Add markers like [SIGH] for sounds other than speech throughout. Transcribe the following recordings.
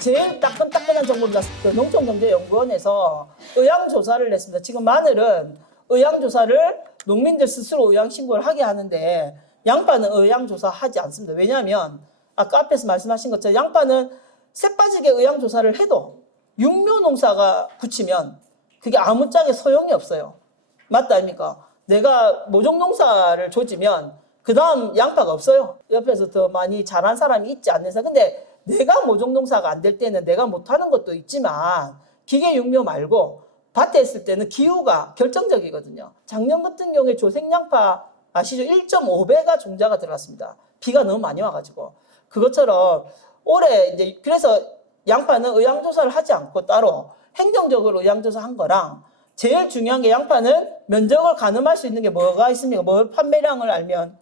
제일 따끈따끈한 나- 그 농촌경제연구원에서 의향 조사를 냈습니다. 지금 마늘은 의향 조사를 농민들 스스로 의향 신고를 하게 하는데 양파는 의향 조사 하지 않습니다. 왜냐하면 아까 앞에서 말씀하신 것처럼 양파는 새빠지게 의향 조사를 해도 육묘 농사가 붙이면 그게 아무짝에 소용이 없어요. 맞다 아닙니까? 내가 모종 농사를 조지면 그 다음 양파가 없어요. 옆에서 더 많이 잘한 사람이 있지 않는 사. 근데 내가 모종 농사가 안 될 때는 내가 못하는 것도 있지만 기계 육묘 말고 밭에 했을 때는 기후가 결정적이거든요. 작년 같은 경우에 조생양파 아시죠? 1.5배가 종자가 들어갔습니다. 비가 너무 많이 와가지고 그것처럼 올해 이제 그래서 양파는 의향조사를 하지 않고 따로 행정적으로 의향조사 한 거랑 제일 중요한 게 양파는 면적을 가늠할 수 있는 게 뭐가 있습니까? 뭐 판매량을 알면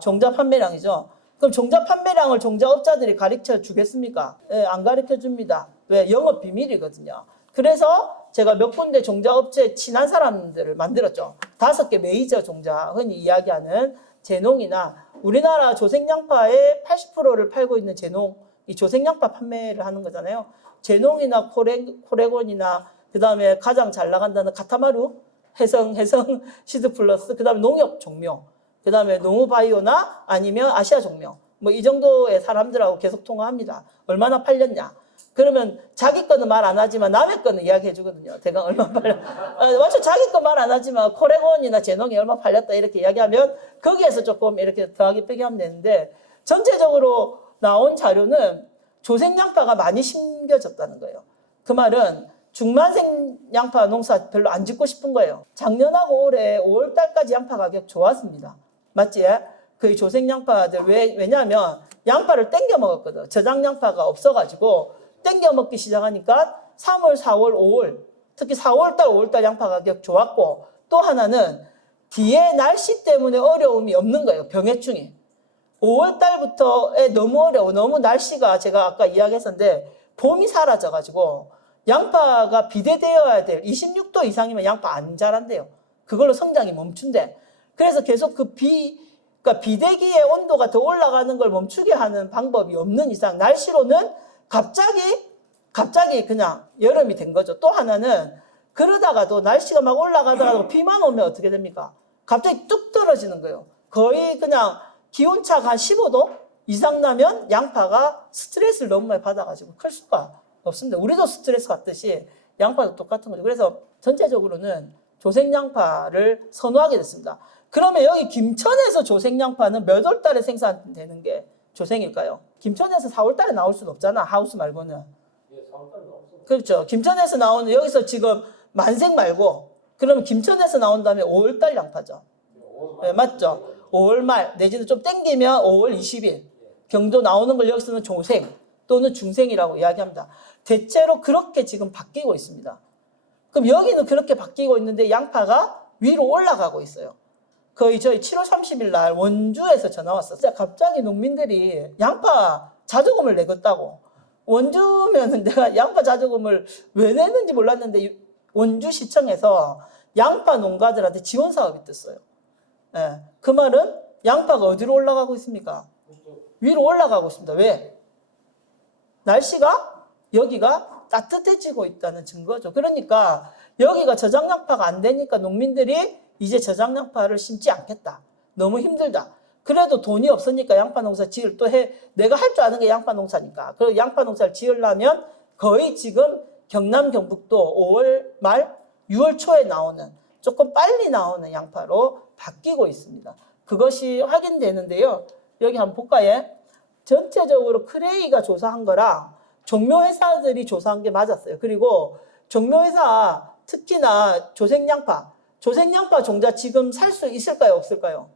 종자 판매량이죠. 그럼 종자 판매량을 종자업자들이 가르쳐 주겠습니까? 예, 안 가르쳐 줍니다. 왜? 영업 비밀이거든요. 그래서 제가 몇 군데 종자업체 친한 사람들을 만들었죠. 다섯 개 메이저 종자, 흔히 이야기하는 제농이나 우리나라 조생양파의 80%를 팔고 있는 제농, 이 조생양파 판매를 하는 거잖아요. 제농이나 코레, 코레곤이나 그 다음에 가장 잘 나간다는 카타마루, 해성, 해성 시드 플러스, 그 다음에 농협 종묘, 그 다음에 농우바이오나 아니면 아시아 종묘. 뭐이 정도의 사람들하고 계속 통화합니다. 얼마나 팔렸냐. 그러면 자기 거는 말 안 하지만 남의 거는 이야기해 주거든요. 대강 얼마 팔렸. 어, [LAUGHS] 완전 자기 거 말 안 하지만 코레곤이나 제농이 얼마 팔렸다 이렇게 이야기하면 거기에서 조금 이렇게 더하기 빼기 하면 되는데 전체적으로 나온 자료는 조생 양파가 많이 심겨졌다는 거예요. 그 말은 중만생 양파 농사 별로 안 짓고 싶은 거예요. 작년하고 올해 5월 달까지 양파 가격 좋았습니다. 맞지? 그 조생 양파들 왜 왜냐하면 양파를 땡겨 먹었거든. 저장 양파가 없어가지고 땡겨 먹기 시작하니까 3월, 4월, 5월 특히 4월 달, 5월 달 양파 가격 좋았고 또 하나는 뒤에 날씨 때문에 어려움이 없는 거예요. 병해충이. 5월 달부터에 너무 어려워. 너무 날씨가 제가 아까 이야기했었는데 봄이 사라져가지고 양파가 비대되어야 될 26도 이상이면 양파 안 자란대요. 그걸로 성장이 멈춘대. 그래서 계속 그 비, 그러니까 비대기의 온도가 더 올라가는 걸 멈추게 하는 방법이 없는 이상 날씨로는 갑자기 갑자기 그냥 여름이 된 거죠. 또 하나는 그러다가도 날씨가 막 올라가다가도 [CLEARS THROAT] 비만 오면 어떻게 됩니까? 갑자기 뚝 떨어지는 거예요. 거의 그냥 기온차가 한 15도 이상 나면 양파가 스트레스를 너무 많이 받아가지고 클 수가 없습니다. 우리도 스트레스 받듯이 양파도 똑같은 거죠. 그래서 전체적으로는 조생양파를 선호하게 됐습니다. 그러면 여기 김천에서 조생양파는 몇 월 달에 생산되는 게 조생일까요? 김천에서 4월 달에 나올 수는 없잖아. 하우스 말고는. 그렇죠. 김천에서 나오는 여기서 지금 만생 말고 그러면 김천에서 나온 다음에 5월 달 양파죠. 네, 맞죠? 5월 말 내지는 좀 땡기면 5월 20일 경도 나오는 걸 여기서는 조생 또는 중생이라고 이야기합니다. 대체로 그렇게 지금 바뀌고 있습니다. 그럼 여기는 그렇게 바뀌고 있는데 양파가 위로 올라가고 있어요. 거의 저희 7월 30일 날 원주에서 전화 왔어요. 진짜 갑자기 농민들이 양파 자조금을 내겠다고. 원주면은 [LAUGHS] 내가 양파 자조금을 왜 내는지 몰랐는데 원주 시청에서 양파 농가들한테 지원 사업이 떴어요. 예. 그 말은 양파가 어디로 올라가고 있습니까? 위로 올라가고 있습니다. 왜? 날씨가 여기가 따뜻해지고 있다는 증거죠. 그러니까 여기가 저장 양파가 안 되니까 농민들이 이제 저장 양파를 심지 않겠다. 너무 힘들다. 그래도 돈이 없으니까 양파 농사 지을 또 해. 내가 할 줄 아는 게 양파 농사니까. 그리고 양파 농사를 지으려면 거의 지금 경남 경북도 5월 말 6월 초에 나오는 조금 빨리 나오는 양파로 바뀌고 있습니다. 그것이 확인되는데요. 여기 한번 볼까요? 전체적으로 크레이가 조사한 거랑 종묘회사들이 조사한 게 맞았어요. 그리고 종묘회사 특히나 조생양파, 조생양파 종자 지금 살 수 있을까요? 없을까요?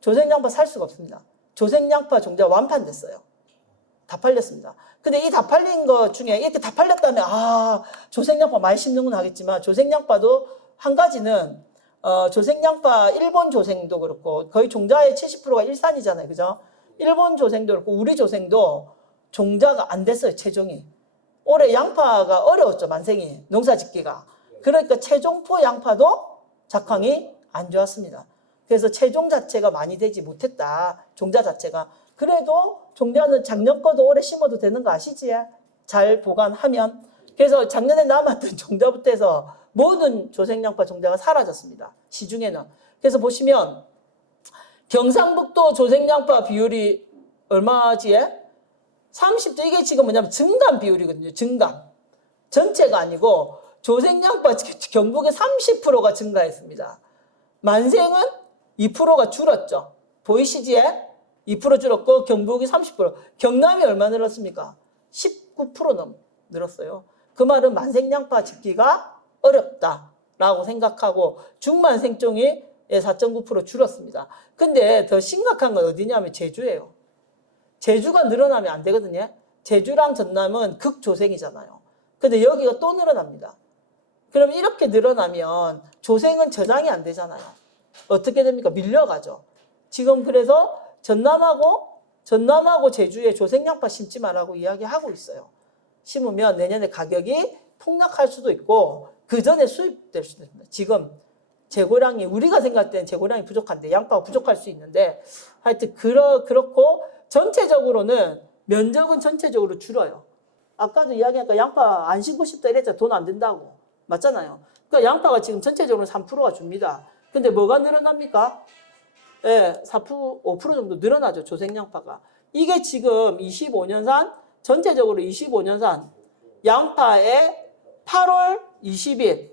조생양파 살 수가 없습니다. 조생양파 종자 완판됐어요. 다 팔렸습니다. 근데 이 다 팔린 것 중에 이렇게 다 팔렸다면 아 조생양파 많이 심는구나 하겠지만 조생양파도 한 가지는 어, 조생양파 일본 조생도 그렇고 거의 종자의 70%가 일산이잖아요, 그죠? 일본 조생도 그렇고 우리 조생도 종자가 안 됐어요, 체종이. 올해 양파가 어려웠죠, 만생이 농사 짓기가. 그러니까 체종포 양파도 작황이 안 좋았습니다. 그래서 체종 자체가 많이 되지 못했다. 종자 자체가. 그래도 종자는 작년 거도 올해 심어도 되는 거 아시지? 잘 보관하면 그래서 작년에 남았던 [LAUGHS] 종자부터 해서 모든 조생양파 종자가 사라졌습니다. 시중에는. 그래서 보시면 경상북도 조생양파 비율이 얼마지에? 30도 이게 지금 뭐냐면 증감 비율이거든요. 증감. 전체가 아니고 조생양파 경북에 30%가 증가했습니다. 만생은 2%가 줄었죠. 보이시지에? 2% 줄었고 경북이 30%. 경남이 얼마 늘었습니까? 19% 넘, 늘었어요. 그 말은 만생양파 짓기가 어렵다라고 생각하고 중만생종이 4.9% 줄었습니다. 근데 더 심각한 건 어디냐면 제주예요. 제주가 늘어나면 안 되거든요. 제주랑 전남은 극조생이잖아요. 근데 여기가 또 늘어납니다. 그럼 이렇게 늘어나면 조생은 저장이 안 되잖아요. 어떻게 됩니까? 밀려가죠. 지금 그래서 전남하고 전남하고 제주에 조생양파 심지 말라고 이야기하고 있어요. 심으면 내년에 가격이 폭락할 수도 있고 그 전에 수입될 수도 있습니다. 지금 재고량이 우리가 생각할 때는 재고량이 부족한데 양파가 부족할 수 있는데 하여튼 그러 그렇고 전체적으로는 면적은 전체적으로 줄어요. 아까도 이야기하니까 양파 안 심고 싶다 이랬잖아. 돈 안 된다고. 맞잖아요. 그러니까 양파가 지금 전체적으로 3%가 줍니다. 근데 뭐가 늘어납니까? 예, 4%, 5% 정도 늘어나죠. 조생양파가. 이게 지금 25년산, 전체적으로 25년산 양파의 8월 20일,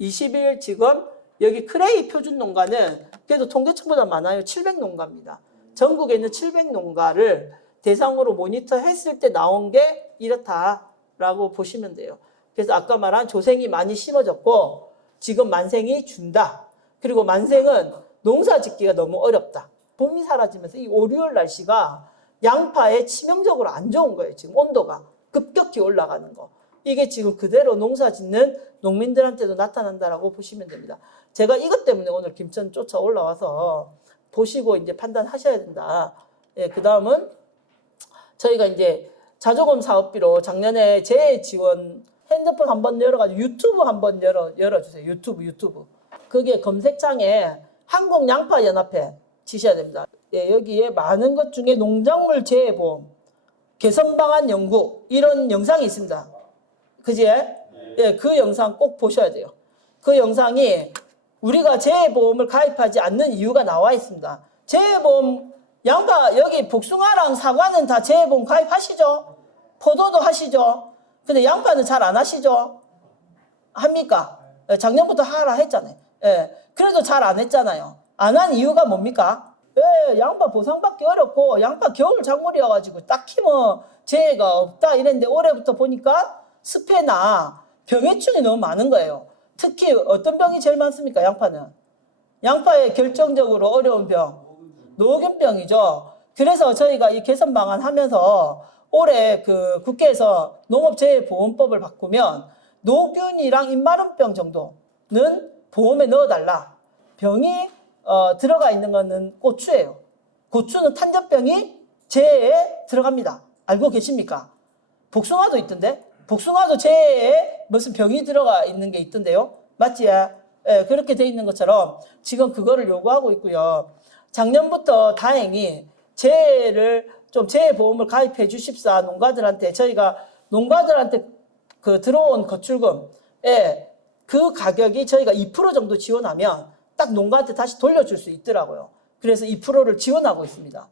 20일 지금 여기 크레이 표준 농가는 그래도 통계청보다 많아요. 700농가입니다. 전국에 있는 700농가를 대상으로 모니터 했을 때 나온 게 이렇다라고 보시면 돼요. 그래서 아까 말한 조생이 많이 심어졌고 지금 만생이 준다. 그리고 만생은 농사 짓기가 너무 어렵다. 봄이 사라지면서 이 5, 6월 날씨가 양파에 치명적으로 안 좋은 거예요. 지금 온도가 급격히 올라가는 거. 이게 지금 그대로 농사 짓는 농민들한테도 나타난다라고 보시면 됩니다. 제가 이것 때문에 오늘 김천 쫓아 올라와서 보시고 이제 판단하셔야 된다. 예, 그 다음은 저희가 이제 자조금 사업비로 작년에 재 지원 핸드폰 한번 열어가지고 유튜브 한번 열어 열어주세요. 유튜브 유튜브. 그게 검색창에 한국양파연합회 치셔야 됩니다. 예, 여기에 많은 것 중에 농작물 재해보험 개선 방안 연구 이런 영상이 있습니다. 그지? 예, 그 영상 꼭 보셔야 돼요. 그 영상이 우리가 재해보험을 가입하지 않는 이유가 나와 있습니다. 재해보험 양파 여기 복숭아랑 사과는 다 재해보험 가입하시죠? 포도도 하시죠? 근데 양파는 잘 안 하시죠? 합니까? 예, 작년부터 하라 했잖아요. 예, 그래도 잘 안 했잖아요. 안 한 이유가 뭡니까? 예, 양파 보상받기 어렵고 양파 겨울 작물이어가지고 딱히 뭐 재해가 없다 이랬는데 올해부터 보니까 습해나 병해충이 너무 많은 거예요. 특히 어떤 병이 제일 많습니까? 양파는 양파의 결정적으로 어려운 병 노균병이죠. 그래서 저희가 이 개선 방안 하면서 올해 그 국회에서 농업재해보험법을 바꾸면 노균이랑 입마름병 정도는 보험에 넣어달라. 병이 어, 들어가 있는 거는 고추예요. 고추는 탄저병이 재해에 들어갑니다. 알고 계십니까? 복숭아도 있던데? 복숭아도 재해에 무슨 병이 들어가 있는 게 있던데요? 맞지? 예, 그렇게 돼 있는 것처럼 지금 그거를 요구하고 있고요. 작년부터 다행히 재해를 좀 재해보험을 가입해 주십사 농가들한테 저희가 농가들한테 그 들어온 거출금에 그 가격이 저희가 2% 정도 지원하면 딱 농가한테 다시 돌려줄 수 있더라고요. 그래서 2%를 지원하고 있습니다.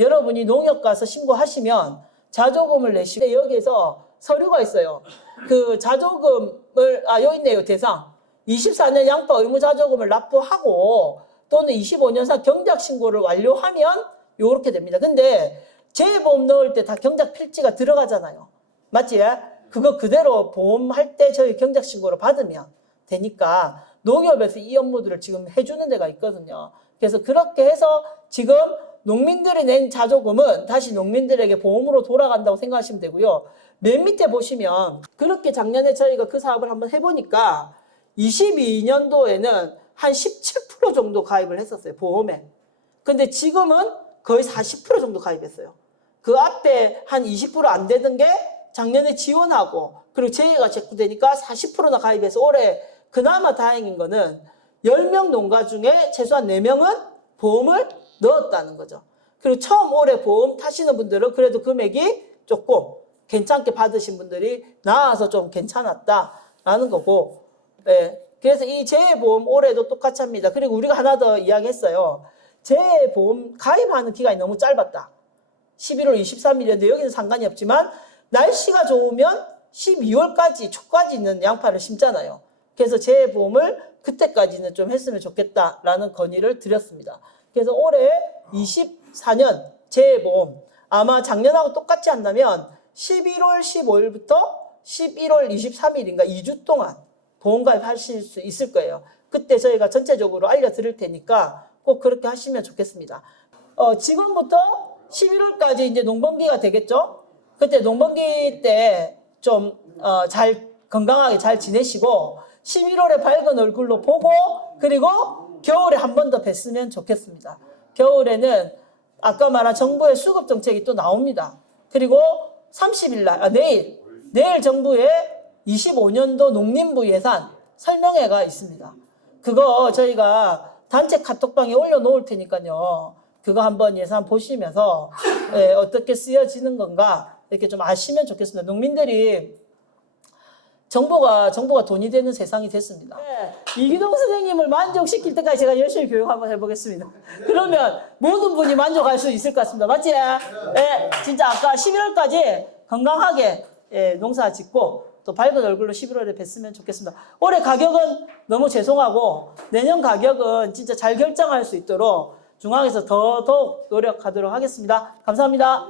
여러분이 농협 가서 신고하시면 자조금을 내시고 여기에서 서류가 있어요. 그 자조금을 아 여기 있네요 대상 24년 양파 의무 자조금을 납부하고 또는 25년산 경작 신고를 완료하면 요렇게 됩니다. 근데 재보험 넣을 때 다 경작 필지가 들어가잖아요. 맞지? 그거 그대로 보험할 때 저희 경작 신고를 받으면 되니까 농협에서 이 업무들을 지금 해주는 데가 있거든요. 그래서 그렇게 해서 지금 농민들이 낸 자조금은 다시 농민들에게 보험으로 돌아간다고 생각하시면 되고요. 맨 밑에 보시면 그렇게 작년에 저희가 그 사업을 한번 해보니까 22년도에는 한 17% 정도 가입을 했었어요. 보험에. 근데 지금은 거의 40% 정도 가입했어요. 그 앞에 한 20%안 되던 게 작년에 지원하고 그리고 재해가 제꾸되니까 40%나 가입해서 올해 그나마 다행인 거는 10명 농가 중에 최소한 4명은 보험을 넣었다는 거죠. 그리고 처음 올해 보험 타시는 분들은 그래도 금액이 조금 괜찮게 받으신 분들이 나와서 좀 괜찮았다라는 거고, 예. 그래서 이 재해보험 올해도 똑같이 합니다. 그리고 우리가 하나 더 이야기했어요. 재해보험 가입하는 기간이 너무 짧았다. 11월 23일인데 여기는 상관이 없지만 날씨가 좋으면 12월까지 초까지 있는 양파를 심잖아요. 그래서 재해보험을 그때까지는 좀 했으면 좋겠다라는 건의를 드렸습니다. 그래서 올해 24년 재해보험 아마 작년하고 똑같이 한다면 11월 15일부터 11월 23일인가 2주 동안 보험가입 하실 수 있을 거예요. 그때 저희가 전체적으로 알려드릴 테니까 꼭 그렇게 하시면 좋겠습니다. 어, 지금부터 11월까지 이제 농번기가 되겠죠? 그때 농번기 때 좀, 어, 잘, 건강하게 잘 지내시고, 11월에 밝은 얼굴로 보고, 그리고 겨울에 한 번 더 뵀으면 좋겠습니다. 겨울에는 아까 말한 정부의 수급 정책이 또 나옵니다. 그리고 30일 날, 아, 내일, 내일 정부의 25년도 농림부 예산 설명회가 있습니다. 그거 저희가 단체 카톡방에 올려놓을 테니까요. 그거 한번 예산 보시면서 예, 어떻게 쓰여지는 건가 이렇게 좀 아시면 좋겠습니다. 농민들이 정보가 정보가 돈이 되는 세상이 됐습니다. 이기동 선생님을 만족시킬 때까지 제가 열심히 교육 한번 해보겠습니다. 그러면 모든 분이 만족할 수 있을 것 같습니다. 맞지? 네, 진짜 아까 11월까지 건강하게 예, 농사 짓고 또 밝은 얼굴로 11월에 뵀으면 좋겠습니다. 올해 가격은 너무 죄송하고 내년 가격은 진짜 잘 결정할 수 있도록 중앙에서 더 더욱 노력하도록 하겠습니다. 감사합니다.